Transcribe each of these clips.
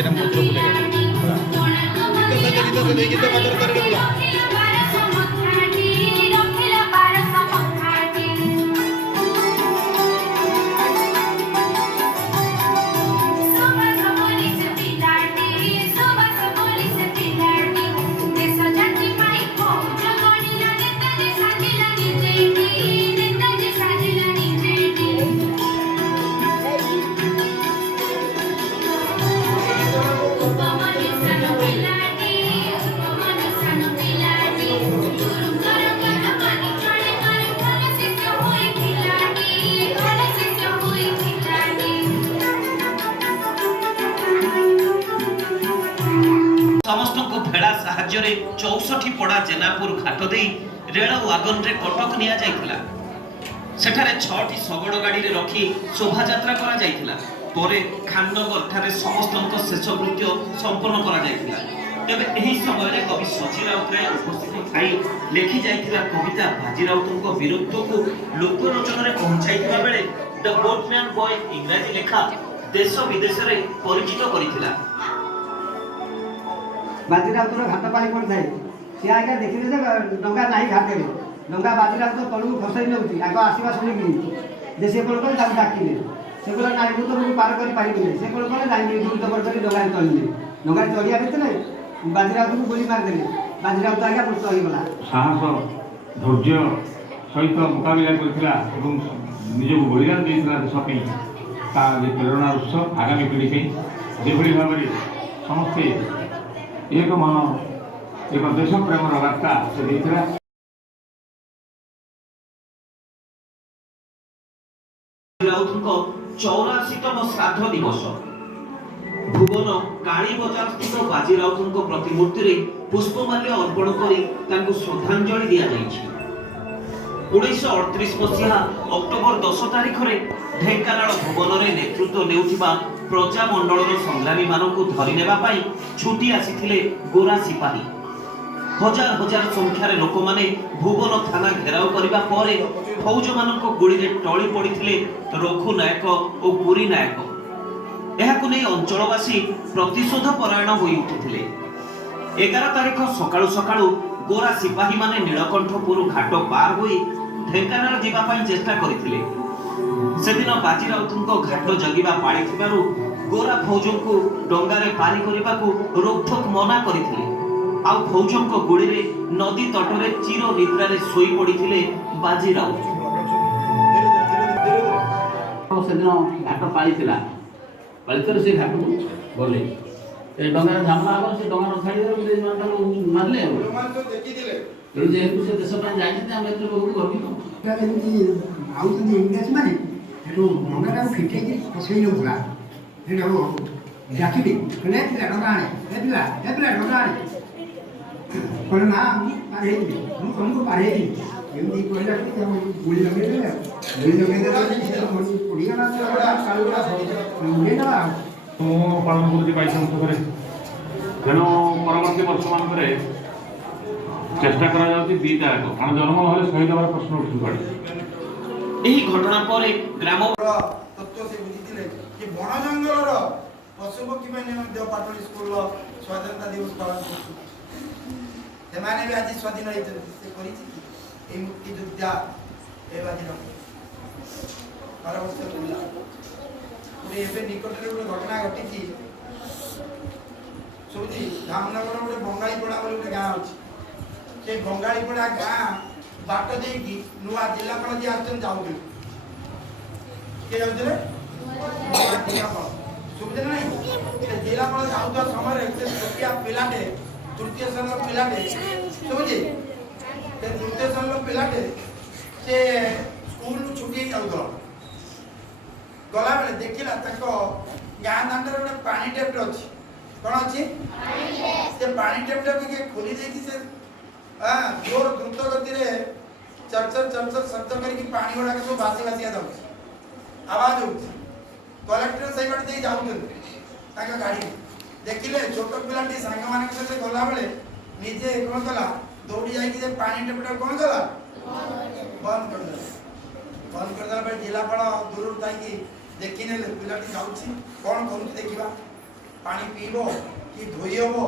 যেটা মন্ত্র বলে গেছে গীত সঙ্গে গীত মাত্র করে বলা समस्त को भेड़ा साहाय्य 64 पड़ा जेनापुर घाट दे रेल वागन रे कटक निया जाइथिला सेठारे 6टी सगड़ गाड़ी रे रखी शोभा यात्रा करा जाइथिला परे खाननगर ठारे समस्तक शेष कृत्य संपन्न करा जाइथिला तबे एही समय रे कवि सची राउतराय उपस्थित थाई लेखि जाइथिला कविता बाजी राउतଙ୍କ विरुद्ध को लोकलोचन रे पहुंचाइथिबा बेले द बोटमैन बॉय इंग्रजी लेखा देश विदेश रे परिचित करिथिला बाजीराउतर घाट पाली पड़ थाए सी आज्ञा देखिले डंगा ना घाटे डंगा बाजीराउत तलू खसई नौची आग आसवा शुणिकी जे से कौन कले डाकिले से कहला ना तो मुझे पार कर पारिबे से कौन कले जाई जबरदस्ती डंगा चलिले डंगा चढ़िया भितर बाजीराउत को गोली मारदेले बाजीराउत आज्ञा मृत हो गला साहस धैर्य सहित मुकाबिला करथिला एवं निजको बलिदान देइथिला देश पे ता प्रेरणा उत्स आगामी पीढ़ी पे जेभली भाव समस्ते एक मन एक देश प्रेम वार्ता से देइथिला राउतଙ୍କ 84तम श्राद्ध दिवस भुवन काली बजार स्थित बाजी राउतଙ୍କ प्रतिमूर्ति रे पुष्पमाल्य अर्पण करी तांको श्रद्धांजलि दिया जाइछि 1938 मसीहा अक्टोबर 10 तारिख रे ढेंकानाल भुवन रे नेतृत्व नेउथिबा प्रजा मंडलर संग्रामी मानकु धरि नेबा पई छुटी आसीथिले गोरा सिपाही हजार हजार संख्यार लोक माने भुवन थाना घेराव करिबा परे फौज मानक गुड़ी रे टळी पड़िथिले रघु नायक और पुरी नायक एहाकु नै अंचलवासी प्रतिशोध परायण होई उठिथिले 11 तारिख सकाळु सकाळु गोरा सिपाही माने नीलकंठपुर घाट पार होई ढेंकानाल जिबा पई चेष्टा करिथिले सेदिन बाजी राउतଙ୍କ घाट जगिबा पाळी थिबारु गोरा फौजଙ୍କୁ डंगारे पारी करिबाकू रोकठोक मना करिथिले आ फौजଙ୍କ गुड़ीरे नदी तटरे चिर निद्रारे सोई पड़िथिले बाजी राउत सेदिन घाट पाळीथिला पाळीतर से घाट गले ए डंगार झामला आगर से डंगार छाड़ी दे मारले तेणु जेहेतु से देश जाइए आम एत बहुत गर्वित आउଛନ୍ତି ଇଂରେଜ ମାନେ ସେଠୁ ଡଙ୍ଗାଟାକୁ ଫିଟେଇକି ଫସେଇ ନେଉଥିଲା ସେଠୁ ଡାକିଲି କହିଲେ ଡଙ୍ଗା ଆଣେ ଡଙ୍ଗା ଆଣେ କହିଲେ ନା ମୁଁ ପାରେଇବି ମୁଁ ତମକୁ ପାରେଇବି ଏମିତି କହିଲା ଗୁଳି ଲଗେଇଦେଲେ ପଡ଼ିଗଲା ଉଡ଼େଇଦେବା ମୁଁ ପାଳନ କରୁଛି 22 ବର୍ଷରେ ତେଣୁ ପରବର୍ତ୍ତୀ ବର୍ଷମାନଙ୍କରେ ଚେଷ୍ଟା କରାଯାଉଛି ଦୁଇଟା ଯାକ କାରଣ ଜନ୍ମ ହେଲେ ଶହୀଦ ହେବାର ପ୍ରଶ୍ନ ଉଠି ପଡ଼େ ଏହି ଘଟଣା ପରେ ଗ୍ରାମ ତତ୍ତ୍ୱ ସେ ବୁଝିଥିଲେ ଯେ ବଣ ଜଙ୍ଗଲର ପଶୁ ପକ୍ଷୀମାନେ ମଧ୍ୟ ପାଟଳି ସ୍କୁଲର ସ୍ୱାଧୀନତା ଦିବସ ପାଳନ କରୁଛନ୍ତି ସେମାନେ ବି ଆଜି ସ୍ୱାଧୀନ ହେଇଛନ୍ତି ସେ କରିଛି କି এই মুক্তিযোদ্ধা ଏ ବାଜିର 12 ବର୍ଷ ଥିଲା ଗୋଟେ ଏବେ ନିକଟରେ ଗୋଟେ ଘଟଣା ଘଟିଛି ଶୁଣୁଛି ଧାମନଗର ଗୋଟେ ବଙ୍ଗାଳୀପଡ଼ା ବୋଲି ଗୋଟେ ଗାଁ ଅଛି ସେ ବଙ୍ଗାଳୀପଡ଼ା ଗାଁ बाट देकी नुआ जिलापाल जी आसन जाऊले के जाउले जिलापाल सुबुझे नहीं जिलापाल जाउता समय छोटिया पिलाटे तृतीय श्रेणी पिलाटे सुबुझे तृतीय श्रेणी पिलाटे से स्कूल छुट्टी जाउता गला बेले देखिला तको गाँ दांडर गोटे पानी टेप अच्छी कौन अच्छी से पानी टेप के खोली देकी से जोर द्रुत गति रे चरचर शब्द करके पानी गुड़ा सब भासी भासी आवाज हो कलेक्टर सही बाटे दे जाऊँ गाड़ी देखिले छोट पिलाटी सांग मान सहित गला बेले निजे कौन कला दौड़ी जाइए पानी टेपटा कौन कला बंद करदेला जिलापाल दूर थी देखी ने पिलाटी जाऊँ कौन करूँ देखा पानी पीबो कि धोई हबो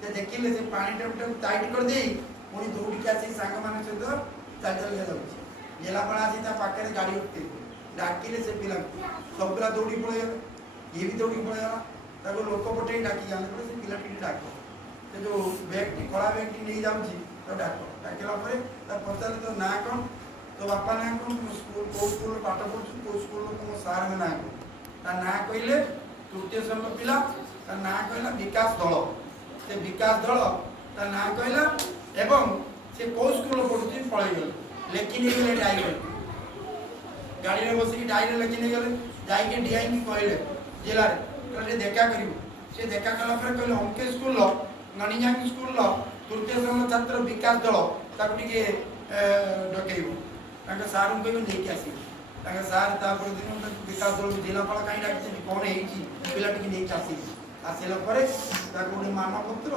ते देखिले से पानी टैप टाइट कर देई पुणी दौड़ी के आसी सांग मान सहित चल चल जाଉଛି जिलापाल आसी ता पाखे गाड़ी उठते डाकिले से पिला सब पिला दौड़ी पड़े ये भी दौड़ी पड़े ताको लोक पटे डाकी जाने पड़े से पिला टी डाको से जो बैग कला बैग टी नहीं जाଉଛି तो डाको डाकला परे ता पचारे तो ना कोन तो बापा ना कोन स्कूल को स्कूल पाठ पढछु को स्कूल को सार में ना को ता ना कइले तृतीय श्रेणी पिला ता ना कइला विकास दल से विकास दल ता ना कइला एवं से को स्कूल पढुछि पळै गेल लेकिन गेले डायरी गाड़ी रे बसी डायरी लेकिन गेले जाई के डीआई की कहले जिला रे कहले देखा करियो से देखा कला पर कहले हमके स्कूल लो ननिया की स्कूल लो तृतीय श्रेणी छात्र विकास दल ताको टिके डकेइबो ताके सार को नै के आसी ताके सार ता पर दिन विकास दल जिलापाल काई डाकछि कोन हेछि पिला टिके नै के आसी आसिला परे ताको उनी मानव पुत्र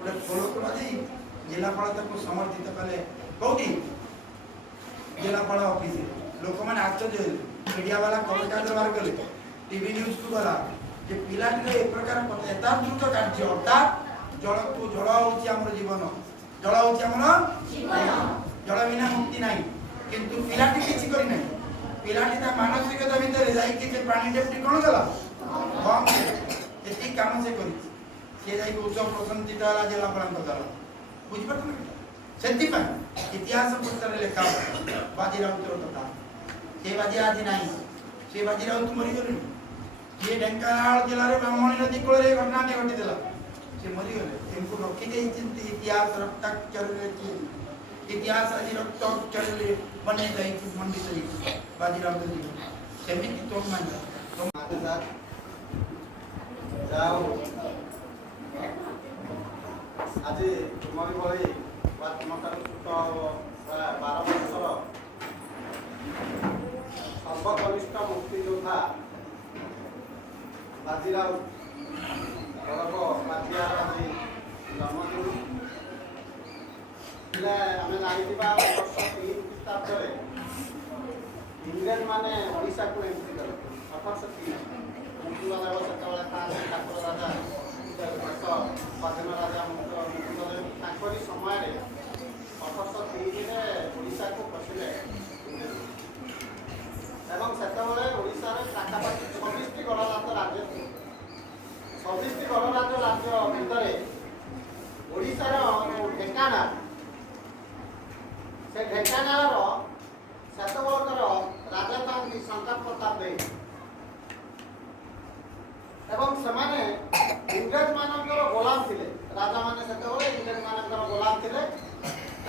उडे फॉलो करा दे जिलापाल ताको समर्थित कले कोठी जिलापाल ऑफिस लोक माने आश्चर्य मीडिया वाला खबर कागज बाहर कले टीवी न्यूज को वाला जे पिलाटी ए प्रकार एता द्रुत कार्य अर्थात जल को जल होची हमर जीवन जल होची हमर जीवन जल बिना मुक्ति नाही किंतु पिलाटी किछि करि नाही पिलाटी ता मानसिकता भीतर जाई कि पानी डेप्टी कोन गला बम एती काम से करि से जाई उच्च प्रशंसित वाला जिलापाल को गला बुझ पड़त सेति पर इतिहास पुस्तक लेखा बाजीराव कथा से बाजी आज नहीं से बाजीराव मरी गले ये ढेंकानाल जिले में ब्राह्मणी नदी कूल घटना घटी देला से मरी गले इनको रखी दे इतिहास रक्ताक्षर इतिहास आज रक्ताक्षर बने जाई मंडी सही बाजीराव जी सेमिति तो मान तो आते साथ जाओ आज तुम्हारी बड़ी बात तुमका तो 12 वर्षर सर्वकनिष्ठ मुक्तियोद्धा बाजीराव बड़क बाजिया आज जन्मदिन पिला आम जाना वर्ष 3 ख्रीष्टाब्द इंग्रेज मैंने ओडिशा को एंट्री कले 1803 मुकुंददेव सेतबेले ठाकुर राजा स्वाधीन राजा मुकुंददेव ताकरी समय 1803 ओडिशा को पशिले एवं सेतबेले ओडिशा रे पाखापाखि 26टी गणराज्य राज्य 26टी गणराज्य राज्य भितर ओडिशा रो ढेंकानाल से ढेंकानाल रो सेतबेलकर राजधानी शंकर प्रताप देव एवं समाने इंग्रेज मानकर गोलाम थिले राजा माने सेतबेले इंग्रेज मानकर गोलाम थिले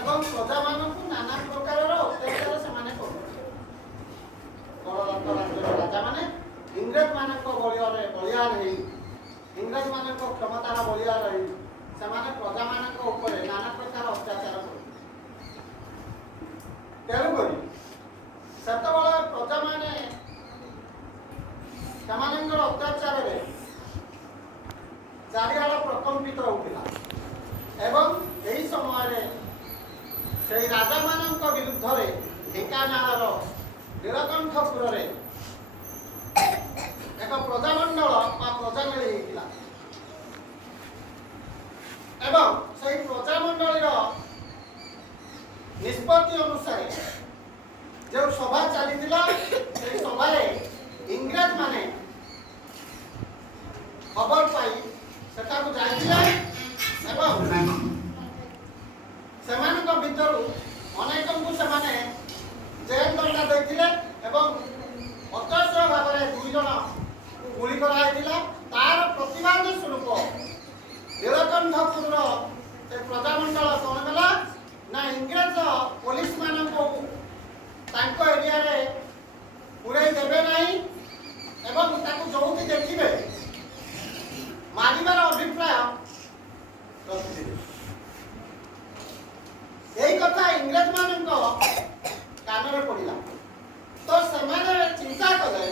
एवं प्रजा मानकु नाना प्रकार रो अत्याचार समाने करथि गणतंत्र राज्य राजा माने इंग्रेज मानक बलियान हेई इंग्रेज मानक क्षमतार बलियान रही समाने प्रजा मानक ऊपर नाना प्रकार अत्याचार करथि तेणु करी सेतबेले प्रजा माने सेमानकर अत्याचार रे चारिआड़ प्रकम्पित होता एवं यही समय से राजा मानक विरुद्ध रे ढेंकानाल नीलकंठपुर रे एक प्रजामंडल प्रजामेली होता एवं से प्रजामंडल निष्पत्ति अनुसार जो सभा चली सभा इंग्रेज माने खबर पाई सेटा को जाइतिला एवं सेमानक भितरु अनेकଙ୍କୁ ସେମାନେ जेल दंडा ଦେଇଥିଲେ ଏବଂ ଅତ୍ୟାଚାର ଭାବରେ ଦୁଇ ଜଣଙ୍କୁ ଗୁଳି କରାଯାଇଥିଲା ତାର ପ୍ରତିବାଦ ସ୍ୱରୂପ ନୀଳକଣ୍ଠପୁରର ସେ ପ୍ରଜାମଣ୍ଡଳ କ'ଣ କଲା ନା ଇଂରେଜ ପୋଲିସ ମାନଙ୍କୁ ତାଙ୍କ ଏରିଆରେ ପୁରେଇ ଦେବେ ନାହିଁ ଏବଂ ତାକୁ ଯୋଉଠି ଦେଖିବେ ମାରିବାର ଅଭିପ୍ରାୟ ରଖିଥିଲେ यही कथा इंग्रेज मान कान पड़ा तो से चिंता कले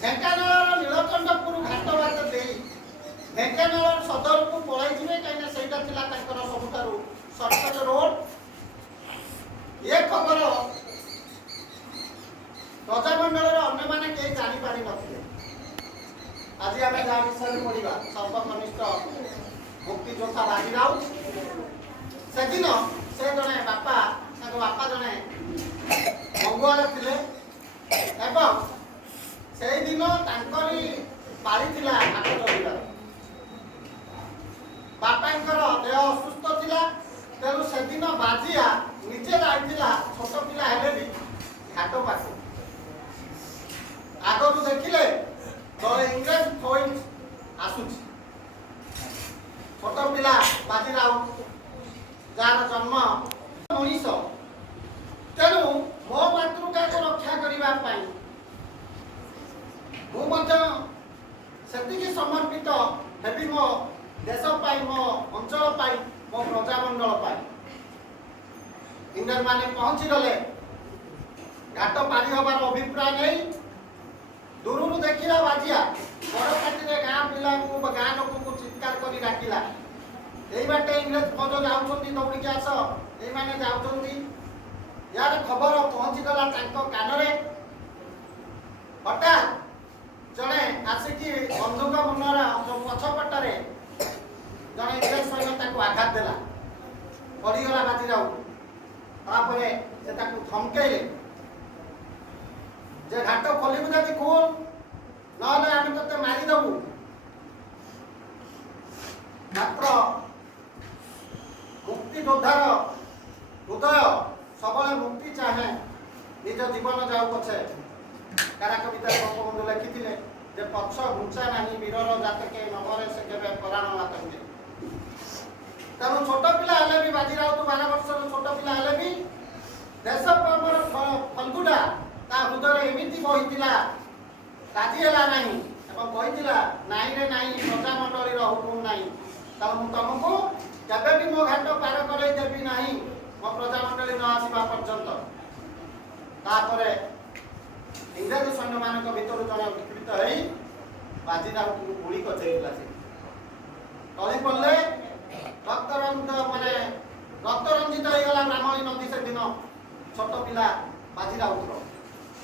ढेंकानाल नीलकंठपुर घाट बात दे ढेंकानाल सदर को पलि कहीं सबुठ सर्टकट रोड ये खबर प्रजामंडल अन्य मैंने कहीं जापारी नथिले ଆଜି ଆମେ ଯାହା ବିଷୟରେ ପଢ଼ିବା ସର୍ବକନିଷ୍ଠ ମୁକ୍ତିଯୋଦ୍ଧା ବାଜି ରାଉତ। ସେଦିନ ସେ ଜଣେ ବାପା, ତାଙ୍କ ବାପା ଜଣେ ମଙ୍ଗୁଆଳ ଥିଲେ ଏବଂ ସେଇଦିନ ତାଙ୍କରି ପାଳିଥିଲା ହାଟ ଜମିବାର। ବାପାଙ୍କର ଦେହ ଅସୁସ୍ଥ ଥିଲା, ତେଣୁ ସେଦିନ ବାଜିଆ ନିଜେ ଯାଇଥିଲା, ଛୋଟ ପିଲା ହେଲେ ବି ଘାଟ ପାଖକୁ। ଆଗରୁ ଦେଖିଲେ ଦଳେ ଇଂରେଜ ଫୌଜ ଆସୁଛି। ଛୋଟ ପିଲା ବାଜି ରାଉତ, ଯାହାର ଜନ୍ମ ମଣିଷ, ତେଣୁ ମୋ ମାତୃକାକୁ ରକ୍ଷା କରିବା ପାଇଁ ମୁଁ ମଧ୍ୟ ସେତିକି ସମର୍ପିତ ହେବି ମୋ ଦେଶ ପାଇଁ, ମୋ ଅଞ୍ଚଳ ପାଇଁ, ମୋ ପ୍ରଜାମଣ୍ଡଳ ପାଇଁ। ଇଂରେଜମାନେ ପହଞ୍ଚିଗଲେ। ଘାଟ ପାରି ହେବାର ଅଭିପ୍ରାୟ ନେଇ ଦୂରରୁ ଦେଖିଲା ବାଜିଆ ବଡ଼ ପାଟିରେ ଗାଁ ପିଲାଙ୍କୁ ବା ଗାଁ ଲୋକଙ୍କୁ ଚିତ୍କାର କରି ଡାକିଲା, ଏଇ ବାଟେ ଇଂରେଜ ଫୌଜ ଯାଉଛନ୍ତି, ଦୌଡ଼ିକି ଆସ, ଏଇମାନେ ଯାଉଛନ୍ତି। ୟାର ଖବର ପହଞ୍ଚିଗଲା ତାଙ୍କ କାନରେ। ହଠାତ୍ ଜଣେ ଆସିକି ବନ୍ଧୁକ ମୁନର ପଛପଟରେ ଜଣେ ଇଂରେଜ ସୈନ୍ୟ ତାକୁ ଆଘାତ ଦେଲା, ପଡ଼ିଗଲା ବାଜି ରାଉତ। ତାପରେ ସେ ତାକୁ ଧମକେଇଲେ ଯେ ଘାଟ ଖୋଲିବୁ ଯଦି ଖୋଲ, ନହେଲେ ଆମେ ତତେ ମାରିଦେବୁ। ମାତ୍ର ମୁକ୍ତି ଯୋଦ୍ଧାର ହୃଦୟ ସବୁବେଳେ ମୁକ୍ତି ଚାହେଁ, ନିଜ ଜୀବନ ଯାଉ ପଛେ। କାରା କବିତାରେ ଗୋପବନ୍ଧୁ ଲେଖିଥିଲେ ଯେ ପଛ ଘୁଞ୍ଚା ନାହିଁ ବୀରର ଜାତକେ, ନମରେ ସେ କେବେ ପରାଣ ମାତଙ୍ଗେ। ତେଣୁ ଛୋଟ ପିଲା ହେଲେ ବି ବାଜି ରାଉତ 12 ବର୍ଷର ଛୋଟ ପିଲା ହେଲେ ବି ଦେଶ ପ୍ରେମର ଫଲ୍ଗୁଟା ତା ହୃଦୟରେ ଏମିତି ବହିଥିଲା, ରାଜି ହେଲା ନାହିଁ ଏବଂ କହିଥିଲା ନାହିଁରେ ନାହିଁ ପ୍ରଜାମଣ୍ଡଳୀର ହୁକୁମ ନାହିଁ। ତେଣୁ ମୁଁ ତମକୁ କେବେ ବି ମୋ ଘାଟ ପାର କରାଇ ଦେବି ନାହିଁ, ମୋ ପ୍ରଜାମଣ୍ଡଳୀ ନ ଆସିବା ପର୍ଯ୍ୟନ୍ତ। ତାପରେ ଇଂରେଜ ସୈନ୍ୟମାନଙ୍କ ଭିତରୁ ଜଣେ ବିକୃତ ହେଇ ବାଜି ରାଉତଙ୍କୁ ଗୁଳି କଚେଇଥିଲା। ସେ ଟଳି ପଡ଼ିଲେ, ରକ୍ତରଞ୍ଜିତ ହେଇଗଲା ବ୍ରାହ୍ମଣୀ ନଦୀ। ସେଦିନ ଛୋଟ ପିଲା ବାଜି ରାଉତର,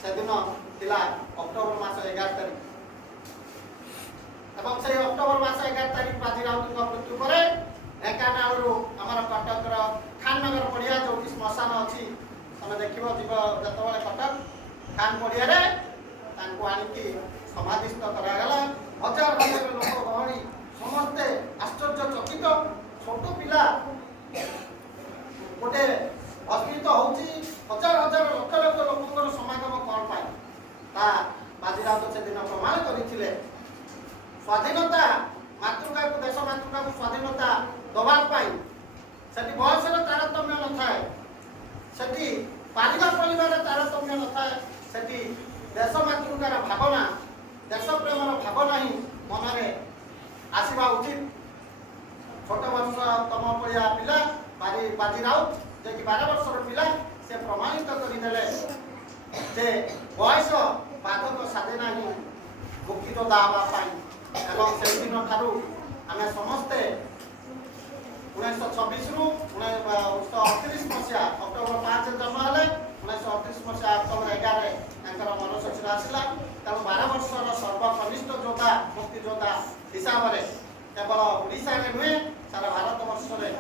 ସେଦିନ ଥିଲା ଅକ୍ଟୋବର ମାସ 11 ତାରିଖ ଏବଂ ସେଇ ଅକ୍ଟୋବର ମାସ 11 ତାରିଖ ବାଜି ରାଉତଙ୍କ ମୃତ୍ୟୁ ପରେ ଢେଙ୍କାନାଳରୁ ଆମର କଟକର ଖାନନଗର ପଡ଼ିଆ ଯୋଉଠି ଶ୍ମଶାନ ଅଛି, ତମେ ଦେଖିବ ଯିବ ଯେତେବେଳେ କଟକ ଖାନ ପଡ଼ିଆରେ ତାଙ୍କୁ ଆଣିକି ସମାଧିସ୍ଥ କରାଗଲା। ହଜାର ହଜାର ଲୋକ ଗହଳି, ସମସ୍ତେ ଆଶ୍ଚର୍ଯ୍ୟଚକିତ। ଛୋଟ ପିଲା ଗୋଟେ ଅସ୍ମିତ ହଉଛି, ହଜାର ହଜାର ଲକ୍ଷ ଲକ୍ଷ ଲୋକଙ୍କର ସମାଗମ କ'ଣ ପାଇଁ? ତା ବାଜି ରାଉତ ସେଦିନ ପ୍ରମାଣ କରିଥିଲେ। ସ୍ୱାଧୀନତା ମାତୃକାକୁ, ଦେଶ ମାତୃକାକୁ ସ୍ୱାଧୀନତା ଦେବା ପାଇଁ ସେଠି ବୟସର ତାରତମ୍ୟ ନଥାଏ, ସେଠି ପାରିବା ପରିବାର ତାରତମ୍ୟ ନଥାଏ, ସେଠି ଦେଶ ମାତୃକାର ଭାବନା, ଦେଶ ପ୍ରେମର ଭାବନା ହିଁ ମନରେ ଆସିବା ଉଚିତ। ଛୋଟ ବର୍ଷ ତମ ଭଳିଆ ପିଲା ବାଜି ରାଉତ, ଯିଏକି 12 ବର୍ଷର ପିଲା, ସେ ପ୍ରମାଣିତ କରିଦେଲେ ଯେ ବୟସ ବାଧକ ସାଧେ ନାହିଁ ମୁକ୍ତିଯୋଦ୍ଧା ହେବା ପାଇଁ। ଏବଂ ସେଦିନ ଠାରୁ ଆମେ ସମସ୍ତେ 1926ରୁ 1938 ମସିହା ଅକ୍ଟୋବର 5 ଜନ୍ମ ହେଲେ, 1938 ମସିହା ଅକ୍ଟୋବର 11 ତାଙ୍କର ମରଶରୀର ଆସିଲା। ତେଣୁ 12 ବର୍ଷର ସର୍ବକନିଷ୍ଠ ଯୋଦ୍ଧା, ମୁକ୍ତିଯୋଦ୍ଧା ହିସାବରେ କେବଳ ଓଡ଼ିଶାରେ ନୁହେଁ, ସାରା ଭାରତ ବର୍ଷରେ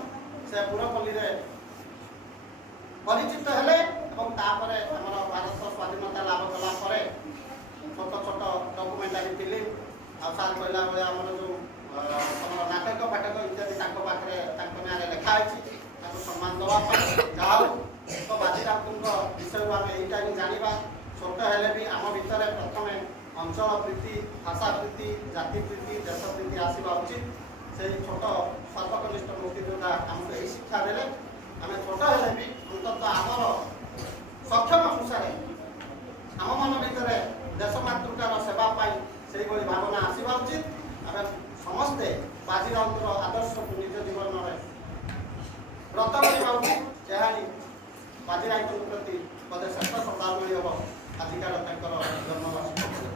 ସେ ପୁରପଲ୍ଲୀରେ ପରିଚିତ ହେଲେ। ଏବଂ ତାପରେ ଆମର ଭାରତ ସ୍ୱାଧୀନତା ଲାଭ କଲା ପରେ ଛୋଟ ଛୋଟ ଡକୁମେଣ୍ଟାରୀ ଫିଲ୍ମ, ଆଉ ସାର୍ କହିଲା ଭଳିଆ ଆମର ଯେଉଁ ନାଟକ ଫାଟକ ଇତ୍ୟାଦି ତାଙ୍କ ପାଖରେ, ତାଙ୍କ ନାଁରେ ଲେଖା ହେଇଛି, ତାଙ୍କୁ ସମ୍ମାନ ଦେବା ପାଇଁ। ଯାହା ହଉ, ତ ବାଜି ରାଉତଙ୍କ ବିଷୟରୁ ଆମେ ଏଇଟା ହିଁ ଜାଣିବା, ଛୋଟ ହେଲେ ବି ଆମ ଭିତରେ ପ୍ରଥମେ ଅଞ୍ଚଳ ପ୍ରୀତି, ଭାଷା ପ୍ରୀତି, ଜାତି ପ୍ରୀତି, ଦେଶ ପ୍ରୀତି ଆସିବା ଉଚିତ। ସେଇ ଛୋଟ ସର୍ବକନିଷ୍ଠ ମୁକ୍ତିଯୋଦ୍ଧା ଆମକୁ ଏହି ଶିକ୍ଷା ଦେଲେ। ଆମେ ଛୋଟ ହେଲେ ବି ଅନ୍ତତଃ ଆମର ସକ୍ଷମ ଅନୁସାରେ ଆମ ମନ ଭିତରେ ଦେଶ ମାତୃକାର ସେବା ପାଇଁ ସେଇଭଳି ଭାବନା ଆସିବା ଉଚିତ। ଆମେ ସମସ୍ତେ ବାଜି ରାଉତର ଆଦର୍ଶକୁ ନିଜ ଜୀବନରେ ବ୍ରତ କରିବା ଉଚିତ। ଏହା ହିଁ ବାଜି ରାଉତଙ୍କ ପ୍ରତି ବୋଧେ ଶ୍ରେଷ୍ଠ ଶ୍ରଦ୍ଧାଞ୍ଜଳି ହେବ ଆଜିକାର ତାଙ୍କର ଜନ୍ମବାର୍ଷିକୀ।